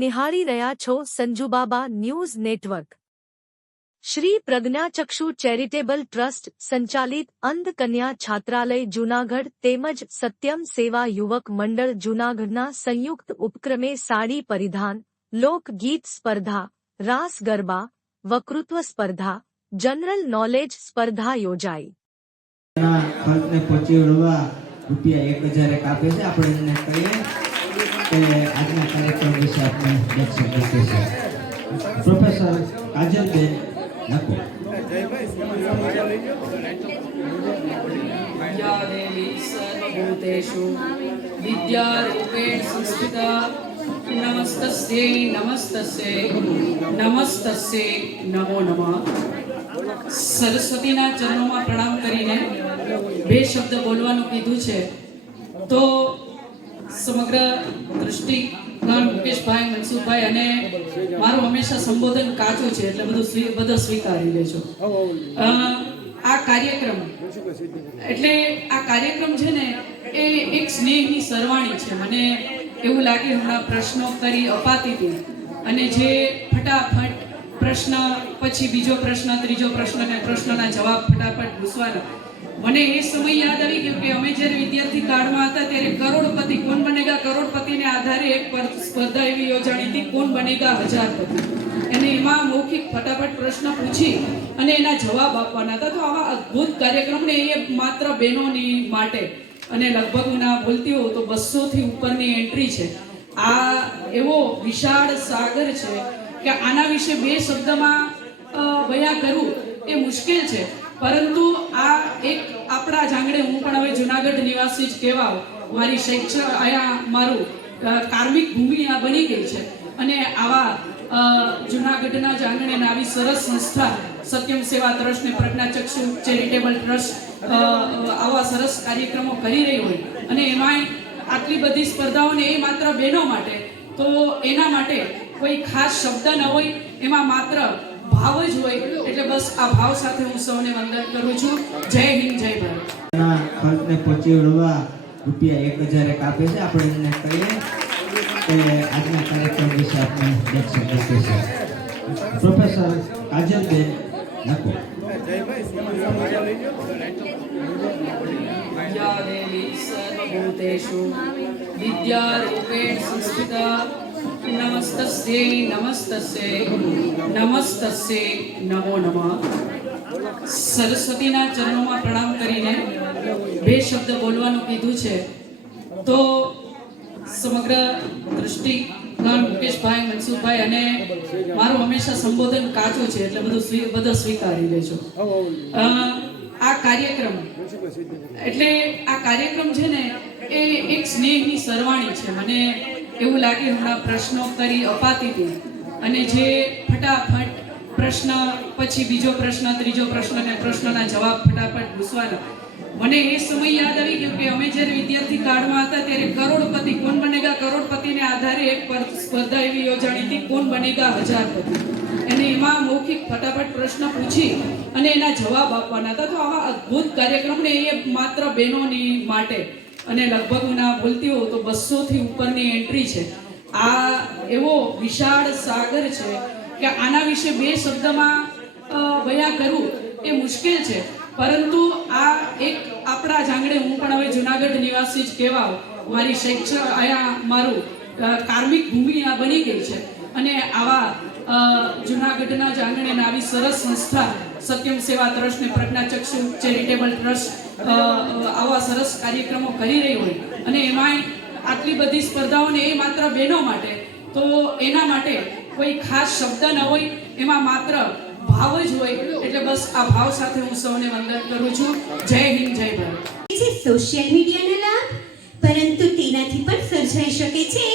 નિહાળી રહ્યા છો Sanjubaba news network. Shri Pragnachakshu charitable trust સંચાલિત અંધ કન્યા છાત્રાલય જૂનાગઢ તેમજ સત્યમ સેવા યુવક મંડળ જૂનાગઢના સંયુક્ત ઉપક્રમે સાડી પરિધાન, લોકગીત સ્પર્ધા, રાસ ગરબા, વક્તૃત્વ સ્પર્ધા, જનરલ નોલેજ સ્પર્ધા યોજાઈ। ખર્ચને પહોંચી વળવા ₹1000 એક આપે છે। આપણે એને કહીએ કે આજના કાર્યક્રમ વિશે આપણે દર્શક આપે છે। પ્રોફેસર કાજલબેન નકો। વિદ્યાદેવી સર્વભૂતેષુ વિદ્યારૂપેણ સંસ્થિતા નમસ્તસ્યૈ નમસ્તસ્યૈ નમસ્તસ્યૈ નમો નમઃ। સરસ્વતીના ચરણોમાં પ્રણામ કરીને બે શબ્દ બોલવાનું કીધું છે તો સમગ્ર દ્રષ્ટિગણ મુકેશભાઈ, મનસુખભાઈ અને મારું હંમેશા સંબોધન કાચું છે એટલે બધું સ્વીકારી લેજો। આ કાર્યક્રમ છે ને એ એક સ્નેહની સરવાણી છે। મને એવું લાગે હમણાં પ્રશ્નોત્તરી અપાતી હતી અને જે ફટાફટ પ્રશ્ન પછી બીજો પ્રશ્ન, ત્રીજો પ્રશ્ન અને પ્રશ્નના જવાબ ફટાફટ ઘૂસવાના, મને એ સમય યાદ આવી ગયો કે અમે જ્યારે વિદ્યાર્થી કાળમાં હતા ત્યારે કરોડપતિ કોણ બનેગા કરોડપતિને આધારે એક સ્પર્ધા એવી યોજાણી હતી, કોણ બનેગા હજારપતિ, અને એમાં મૌખિક ફટાફટ પ્રશ્ન પૂછી અને એના જવાબ આપવાના હતા। તો આવા અદ્ભુત કાર્યક્રમને એ માત્ર બહેનોની માટે અને લગભગ હું ના બોલતી હોઉં તો 200 થી ઉપરની એન્ટ્રી છે। આ એવો વિશાળ સાગર છે કે આના વિશે બે શબ્દમાં બયાન કરવું એ મુશ્કેલ છે, પરંતુ આ એક આપણા જાંગડે, હું પણ હવે જૂનાગઢ નિવાસી જ કહેવાઉં, મારી શૈક્ષણિક અહીંયા મારું કાર્મિક ભૂમિ આ બની ગઈ છે અને આવા જૂનાગઢના જાંગણે આવી સરસ સંસ્થા સત્યમ સેવા ટ્રસ્ટ ને પ્રજ્ઞાચક્ષુ ચેરિટેબલ ટ્રસ્ટ આવા સરસ કાર્યક્રમો કરી રહી હોય અને એમાંય આટલી બધી સ્પર્ધાઓને એ માત્ર બહેનો માટે, તો એના માટે કોઈ ખાસ શબ્દ ન હોય, એમાં માત્ર ભાવ જ હોય, એટલે બસ આ ભાવ સાથે હું સૌને વંદન કરું છું। જય હિન્દ, જય ભારત। ખર્ચને પહોંચી વળવા ₹1000 એક આપે છે। આપણે એને કહીએ કે આજના કાર્યક્રમ વિશે આપણે દર્શક આપે છે। પ્રોફેસર કાજલબેન નકો। વિદ્યાદેવી સર્વભૂતેષુ વિદ્યારૂપેણ સંસ્થિતા નમસ્તસ્યૈ નમસ્તસ્યૈ નમસ્તસ્યૈ નમો નમઃ। સરસ્વતીના ચરણોમાં પ્રણામ કરીને બે શબ્દ બોલવાનું કીધું છે તો સમગ્ર દ્રષ્ટિગણ મુકેશભાઈ, મનસુખભાઈ અને મારું હંમેશા સંબોધન કાચું છે એટલે બધું સ્વીકારી લેજો। આ કાર્યક્રમ છે ને એ એક સ્નેહની સરવાણી છે। મને એવું લાગે હમણાં પ્રશ્નોત્તરી અપાતી હતી અને જે ફટાફટ પ્રશ્ન પછી બીજો પ્રશ્ન, ત્રીજો પ્રશ્ન અને પ્રશ્નના જવાબ ફટાફટ ઘૂસવાના, મને એ સમય યાદ આવી ગયો કે અમે જ્યારે વિદ્યાર્થી કાળમાં હતા ત્યારે કરોડપતિ કોણ બનેગા કરોડપતિને આધારે એક સ્પર્ધા એવી યોજાણી હતી, કોણ બનેગા હજારપતિ, અને એમાં મૌખિક ફટાફટ પ્રશ્ન પૂછી અને એના જવાબ આપવાના હતા। તો આવા અદ્ભુત કાર્યક્રમને એ માત્ર બહેનોની માટે અને લગભગ હું ના બોલતી હોઉં તો 200 થી ઉપરની એન્ટ્રી છે। આ એવો વિશાળ સાગર છે કે આના વિશે બે શબ્દમાં બયાન કરવું એ મુશ્કેલ છે, પરંતુ આ એક આપણા જાંગડે, હું પણ હવે જૂનાગઢ નિવાસી જ કહેવાઉં, મારી શૈક્ષણિક અહીંયા મારું કાર્મિક ભૂમિ આ બની ગઈ છે અને આવા જૂનાગઢના જાંગણે આવી સરસ સંસ્થા સત્યમ સેવા ટ્રસ્ટ ને પ્રજ્ઞાચક્ષુ ચેરિટેબલ ટ્રસ્ટ આવા સરસ કાર્યક્રમો કરી રહી હોય અને એમાંય આટલી બધી સ્પર્ધાઓને એ માત્ર બહેનો માટે, તો એના માટે કોઈ ખાસ શબ્દ ન હોય, એમાં માત્ર ભાવ જ હોય, એટલે બસ આ ભાવ સાથે હું સૌને વંદન કરું છું। જય હિન્દ, જય ભારત। સોશિયલ મીડિયાના લાભ, પરંતુ તેનાથી પણ સર્જાઈ શકે છે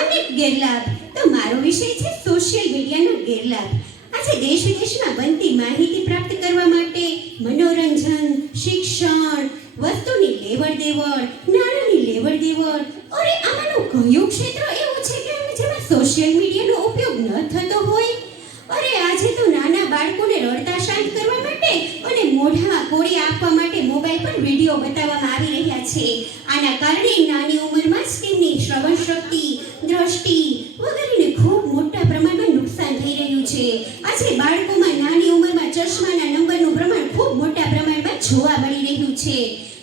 અનેક ગેરલાભ। તો મારો વિષય છે સોશિયલ મીડિયાનો ગેરલાભ। આજે દેશ વિદેશમાં બનતી માહિતી પ્રાપ્ત કરવા માટે મનોરંજન, શિક્ષણ, વસ્તુની લેવડ દેવડ, નાણાંની લેવડ દેવડ, અરે આમાંનું કયું ક્ષેત્ર એવું છે કે જેમાં સોશિયલ મીડિયાનો ઉપયોગ ન થતો હોય? અરે આજે તો નાના બાળકોને રડતા શાંત કરવા માટે અને મોઢામાં કોળી આપવા માટે મોબાઈલ પર વિડીયો બતાવવામાં આવી રહ્યા છે। આના કારણે નાની ઉંમરમાં જ તેમની શ્રવણ શક્તિ, દ્રષ્ટિ વગેરેને ખૂબ છે.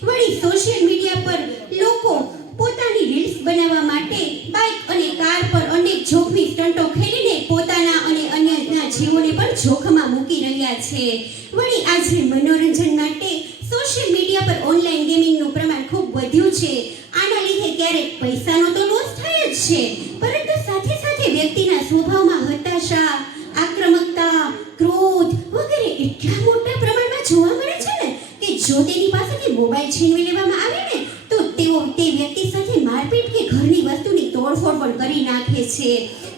વળી સોશિયલ મીડિયા પર લોકો પોતાની રીલ્સ બનાવવા માટે બાઇક અને કાર પર અનેક જોખમી સ્ટન્ટો ખેલીને પોતાના અને અન્યના જીવોને પણ જોખમમાં મૂકી રહ્યા છે. વળી આજે મનોરંજન માટે સોશિયલ મીડિયા પર ઓનલાઈન ગેમિંગનું પ્રમાણ ખૂબ વધ્યું છે. આના લીધે ક્યારેક પૈસાનો તો લોસ થાય જ છે, પરંતુ સાથે સાથે વ્યક્તિના સ્વભાવમાં હતાશા, આક્રમકતા, ક્રોધ વગેરે એટલા મોટા પ્રમાણમાં જોવા મળે છે ને કે જો તેની પાસેથી મોબાઈલ છીનવી લેવામાં આવે ને તો તેઓ તે વ્યક્તિ સાથે મારપીટ કે ઘરની વસ્તુની તોડફોડ પણ કરી નાખે છે.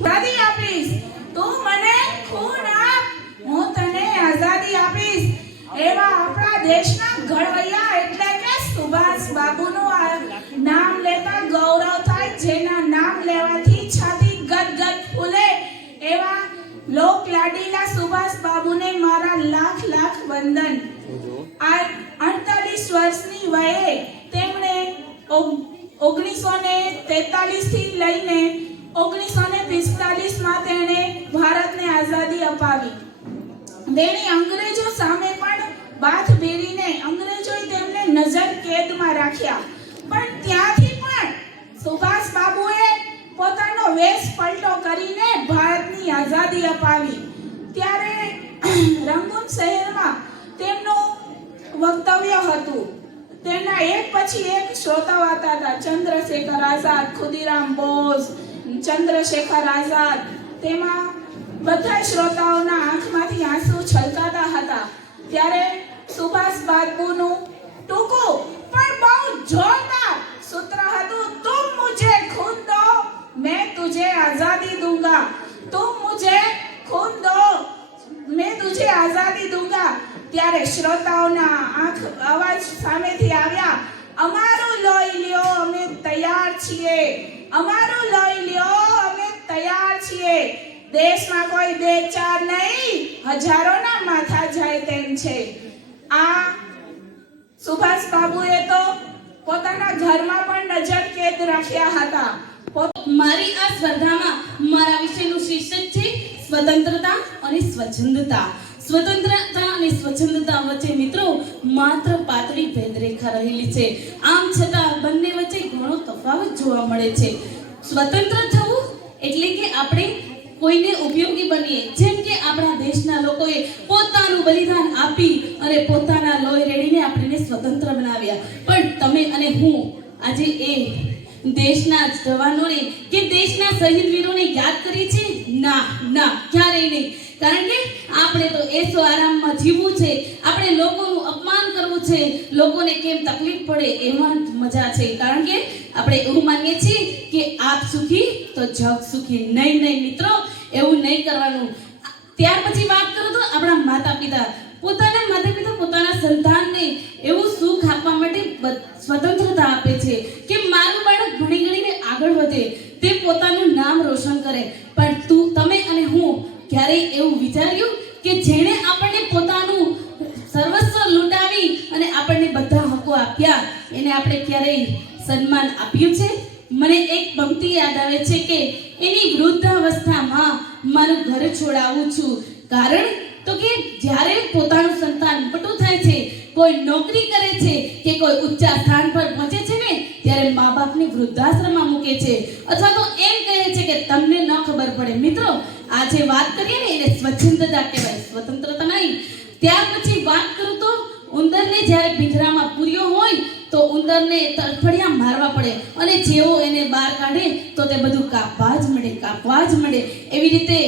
આઝાદી આપીશ, તું મને ખૂન આપ, હું તને આઝાદી આપીશ. એવા આપણા દેશના ઘડવૈયા એટલે કે સુભાષ બાબુનું નામ લેતા ગૌરવ થાય, જેના નામ લેવાથી છાતી ગદગદ ફૂલે. એવા લોક લાડીલા સુભાષ બાબુને મારા લાખ લાખ વંદન. 48 વર્ષની વયે તેમણે 1943 થી લઈને 1945 માં તેણે ભારતને આઝાદી અપાવી. તેણે અંગ્રેજો સામે પણ બાથ ભેરીને અંગ્રેજોએ તેમને નજર કેદમાં રાખ્યા, પણ ત્યાંથી પણ સુભાષ બાબુએ પોતાનો વેશ પલટો કરીને ભારતની આઝાદી અપાવી. ત્યારે રંગૂન શહેરમાં તેમનું વક્તવ્ય હતું. તેમના એક પછી એક શ્રોતાઓ આવતા હતા. ચંદ્રશેખર આઝાદ, ખુદીરામ બોઝ, ચંદ્રશેખર આઝાદ. તેમાં બધા શ્રોતાઓના આંખમાંથી આંસુ છલકાતા હતા. ત્યારે સુભાષ બાબુનું ટૂંકું પણ બહુ જોરદાર સૂત્ર હતું, તુમ મુझे खून दो मैं तुझे आजादी दूंगा, तुम मुझे खून दो मैं तुझे आजादी दूंगा. ત્યારે શ્રોતાઓના આંખ અવાજ સામેથી આવ્યા, અમારું લોહી લ્યો અમે તૈયાર છીએ, અમારું લોહી લ્યો અમે તૈયાર છીએ. દેશમાં કોઈ બે ચાર નહીં, હજારોના માથા જાય તેમ છે. આ સુભાષ બાબુએ તો પોતાના ઘરમાં પણ નજર કેદ રાખ્યા હતા. મારી આ સ્પર્ધામાં મારા વિષયનું શીર્ષક છે સ્વતંત્રતા અને સ્વચ્છંદતા. સ્વતંત્રતા અને સ્વચ્છંદતા વચ્ચે મિત્રો માત્ર પાતળી ભેદરેખા રહેલી છે. આમ છતાં બંને વચ્ચે ઘણો તફાવત જોવા મળે છે. સ્વતંત્ર થવું એટલે કે આપણે કોઈને ઉપયોગી બનીએ, જેમ કે આપણા દેશના લોકોએ પોતાનું બલિદાન આપી અને પોતાના લોહી રેડીને આપણને સ્વતંત્ર બનાવ્યા. પણ તમે અને હું આજે એ દેશના જવાનોને કે દેશના શહીદ વીરોને યાદ કરીએ છીએ? ના ના, ક્યારેય નહીં. કારણ કે આપણે તો એસો આરામમાં જીવવું છે, આપણે લોકોનું અપમાન કરવું છે, લોકોને કેમ તકલીફ પડે એમાં જ મજા છે. કારણ કે આપણે એવું માનીએ છીએ કે આપ સુખી તો જગ સુખી. નહીં નહીં મિત્રો, એવું નહીં કરવાનું. ત્યાર પછી વાત કરું તો આપણા માતા પિતા પોતાના સંતાનને એવું સુખ આપવા માટે સ્વતંત્રતા આપે છે કે મારું બાળક ભણી ગણીને આગળ વધે, તે પોતાનું નામ રોશન કરે. પણ તમે અને હું ક્યારેય એવું વિચાર્યું કે જેણે આપણને પોતાનું સર્વસ્વ લૂંટાવી અને આપણને બધા હકો આપ્યા એને આપણે ક્યારેય સન્માન આપ્યું છે? મને એક પંક્તિ યાદ આવે છે કે એની વૃદ્ધાવસ્થામાં મારું ઘર છોડાવું છું. કારણ તો કે જ્યારે પોતાનું સંતાન મોટું થાય છે, કોઈ નોકરી કરે છે કે કોઈ ઊંચા સ્થાન પર પહોંચે છે ને ત્યારે મા બાપને વૃદ્ધાશ્રમમાં મૂકે છે, અથવા તો એમ કહે છે કે તમને ન ખબર પડે. મિત્રો, આજે વાત કરીએ ને એને સ્વચ્છંદતા કહેવાય, સ્વતંત્રતા નહીં. ત્યાર પછી વાત કરું તો ઉંદરને જ્યારે પિંજરામાં પૂર્યો હોય તો ઉંદરને તરફડિયા મારવા પડે અને જેવો એને બહાર કાઢે તો તે બધું કાપવા જ મળે. એવી રીતે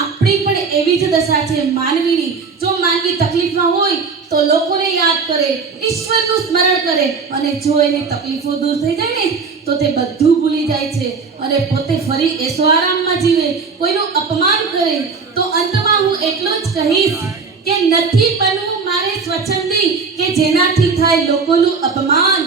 આપણી પણ એવી જ દશા છે માનવીની. જો માનવી તકલીફમાં હોય તો લોકોને યાદ કરે, ઈશ્વરનું સ્મરણ કરે, અને જો એની તકલીફો દૂર થઈ જાય ને તો તે બધું ભૂલી જાય છે અને પોતે ફરી એસો આરામમાં જીવે, કોઈનું અપમાન કરે. તો અંતમાં હું એટલું જ કહીશ કે નથી બનવું મારે સ્વચ્છંદી કે જેનાથી થાય લોકોનું અપમાન.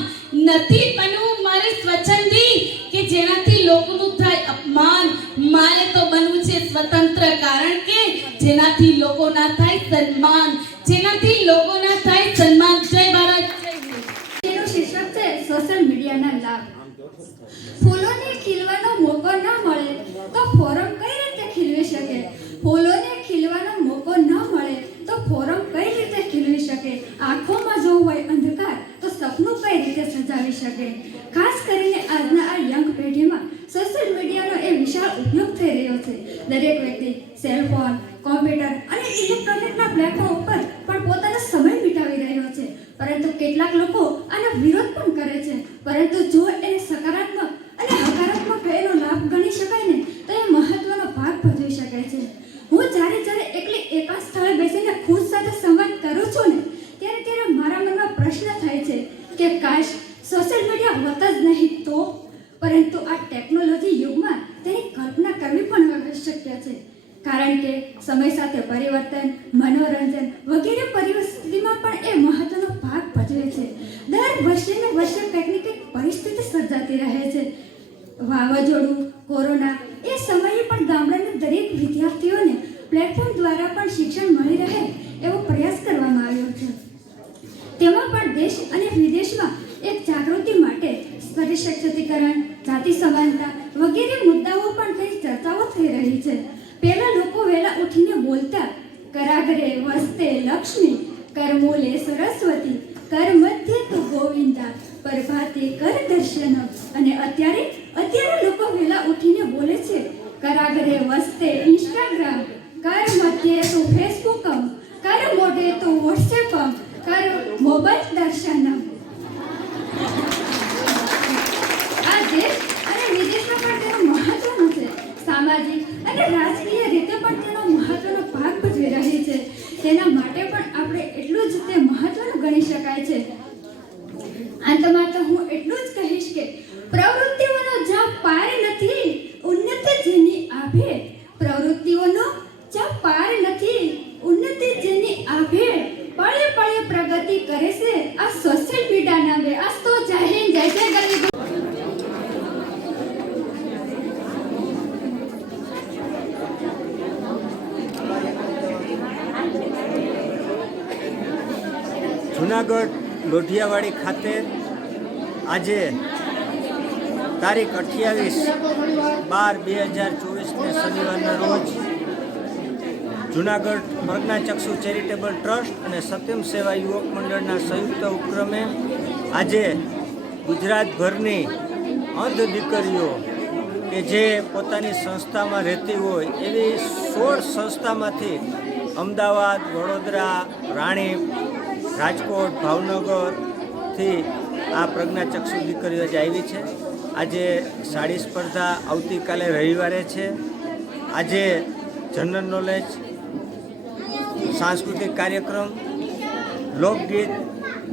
નથી બનવું મારે સ્વચ્છંદી કે જેનાથી લોકોનું થાય અપમાન. મારે તો બનવું છે સ્વતંત્ર, કારણ કે જેનાથી લોકોના થાય સન્માન, જેનાથી લોકોના થાય સન્માન. જય ભારત, જય હિન્દ. એનું શીર્ષક છે સોશિયલ મીડિયાના લાભ. ફૂલોને ખીલવાનો મોકો ન મળે તો ફોરમ કઈ રીતે ખીલવી શકે? ફૂલોને ખીલવાનો મોકો ન મળે તો ફોરમ કઈ રીતે ખીલવી શકે? આંખોમાં જોવું હોય અંધકાર તો આવ્યો છે. દરેક વ્યક્તિ સેલફોન, કોમ્પ્યુટર અને ઇલેક્ટ્રોનિકના પ્લેટફોર્મ ઉપર પણ પોતાનો સમય વિતાવી રહ્યો છે. પરંતુ કેટલાક લોકો આનો વિરોધ પણ કરે છે. પરંતુ જો એને સકારાત્મક અને હકારાત્મક એનો લાભ ગણી શકાય ને તો એ મહત્વનો ભાગ ભજવી શકે છે. હું જ્યારે એકલી એકાંત સ્થળે બેસીને ખુદ સાથે સંવાદ કરું છું ને ત્યારે મારા મનમાં પ્રશ્ન થાય છે કે કાશ સોશિયલ મીડિયા હોત જ નહીં તો. પરંતુ આ ટેકનોલોજી યુગમાં તેની કલ્પના કરવી પણ હવે શક્ય છે. કારણ કે સમય સાથે પરિવર્તન, મનોરંજન વગેરે પરિસ્થિતિમાં પણ એ મહત્વનો ભાગ ભજવે છે. દર વર્ષે કંઈક ને કંઈક પરિસ્થિતિ સર્જાતી રહે છે. વાવાઝોડું, કોરોના એ સમયે પણ ગામડાના દરેક વિદ્યાર્થીઓને પ્લેટફોર્મ દ્વારા પણ શિક્ષણ મળી રહે એવો પ્રયાસ કરવામાં આવ્યો છે. તેમાં પણ દેશ અને વિદેશમાં એક જાગૃતિ માટે સ્ત્રી સશક્તિકરણ, જાતિ સમાનતા વગેરે મુદ્દાઓ પણ તેની ચર્ચાઓ થઈ રહી છે. પહેલા લોકો વહેલા ઉઠીને બોલતા કરાગ્રે વસ્તે લક્ષ્મી, કરમૂલે સરસ્વતી, કર મધ્ય તુ ગોવિંદા, પ્રભાતે કર દર્શન. અને અત્યારે લોકો વહેલા ઉઠીને બોલે છે કરાગ્રે વસ્તે ઇન્સ્ટાગ્રામ, કર મધ્ય તુ ફેસબુકમ, કર મોઢે તુ વોટ્સએપમ, કર મોબાઈલ દર્શનમ. આ દેશ અને વિદેશમાં પણ તેનું મહત્વનું છે. સામાજિક અને રાજકીય રીતે પણ તેનો મહત્વનો ભાગ ભજવી રહી છે. તેના માટે પણ આપણે એટલું જ તે મહત્વનું ગણી શકાય છે. અંતમાં તો હું એટલું જ કહીશ કે પ્રવૃત્તિઓનો જ્યાં પાર નથી ઉન્નતિ જેની આભે, પ્રવૃત્તિઓનો જ્યાં પાર નથી ઉન્નતિ જેની આભે, પળે પળે પ્રગતિ કરે છે આ સોશિયલ મીડિયા નામે. આ તો જય હિન્દ, જય જય ગરીબ. જુનાગઢ લોઢિયાવાડી ખાતે આજે તારીખ 28/12/2024 શનિવારના રોજ જુનાગઢ પ્રજ્ઞાચક્ષુ ચેરિટેબલ ટ્રસ્ટ અને સત્યમ સેવા યુવક મંડળના સંયુક્ત ઉપક્રમે આજે ગુજરાતભરની અંધ દીકરીઓ કે જે પોતાની સંસ્થામાં રહેતી હોય એવી 16 સંસ્થામાંથી અમદાવાદ, વડોદરા, રાણીપ, રાજકોટ, ભાવનગરથી આ પ્રજ્ઞાચક્ષુ દીકરીઓ જે આવી છે. આજે સાડી સ્પર્ધા આવતીકાલે રવિવારે છે. આજે જનરલ નોલેજ, સાંસ્કૃતિક કાર્યક્રમ, લોકગીત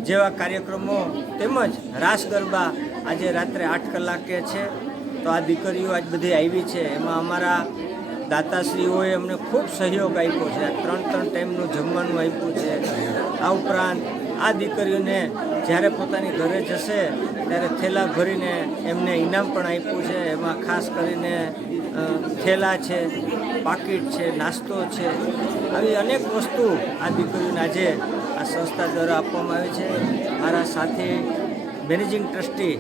જેવા કાર્યક્રમો તેમજ રાસ ગરબા આજે રાત્રે 8 કલાકે છે. તો આ દીકરીઓ આજ બધી આવી છે. એમાં અમારા દાતાશ્રીઓએ અમને ખૂબ સહયોગ આપ્યો છે. 3 ટાઈમનું જમવાનું આપ્યું છે. આ ઉપરાંત આ દીકરીઓને જ્યારે પોતાની ઘરે જશે ત્યારે થેલા ભરીને એમને ઇનામ પણ આપ્યું છે. એમાં ખાસ કરીને થેલા છે, પાકીટ છે, નાસ્તો છે, આવી અનેક વસ્તુ આ દીકરીઓને આજે આ સંસ્થા દ્વારા આપવામાં આવી છે. મારા સાથી મેનેજિંગ ટ્રસ્ટી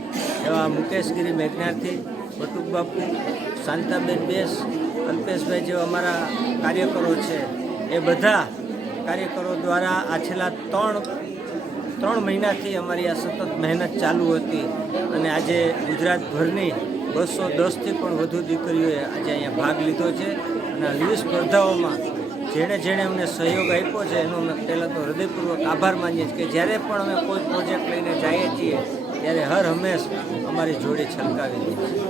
એવા મુકેશગીરી મેઘનાથી, બટુક બાપુ, શાંતાબેન બેસ, અલ્પેશભાઈ જેવા અમારા કાર્યકરો છે. એ બધા કાર્યકરો દ્વારા આ છેલ્લા 3 મહિનાથી અમારી આ સતત મહેનત ચાલુ હતી. અને આજે ગુજરાતભરની 210થી પણ વધુ દીકરીઓએ આજે અહીંયા ભાગ લીધો છે. અને વિવિધ સ્પર્ધાઓમાં જેણે અમને સહયોગ આપ્યો છે એનો અમે પહેલાં તો હૃદયપૂર્વક આભાર માનીએ છીએ કે જ્યારે પણ અમે કોઈ પ્રોજેક્ટ લઈને જઈએ છીએ ત્યારે હર હંમેશ અમારી જોડે છલકાવી દઈએ છીએ.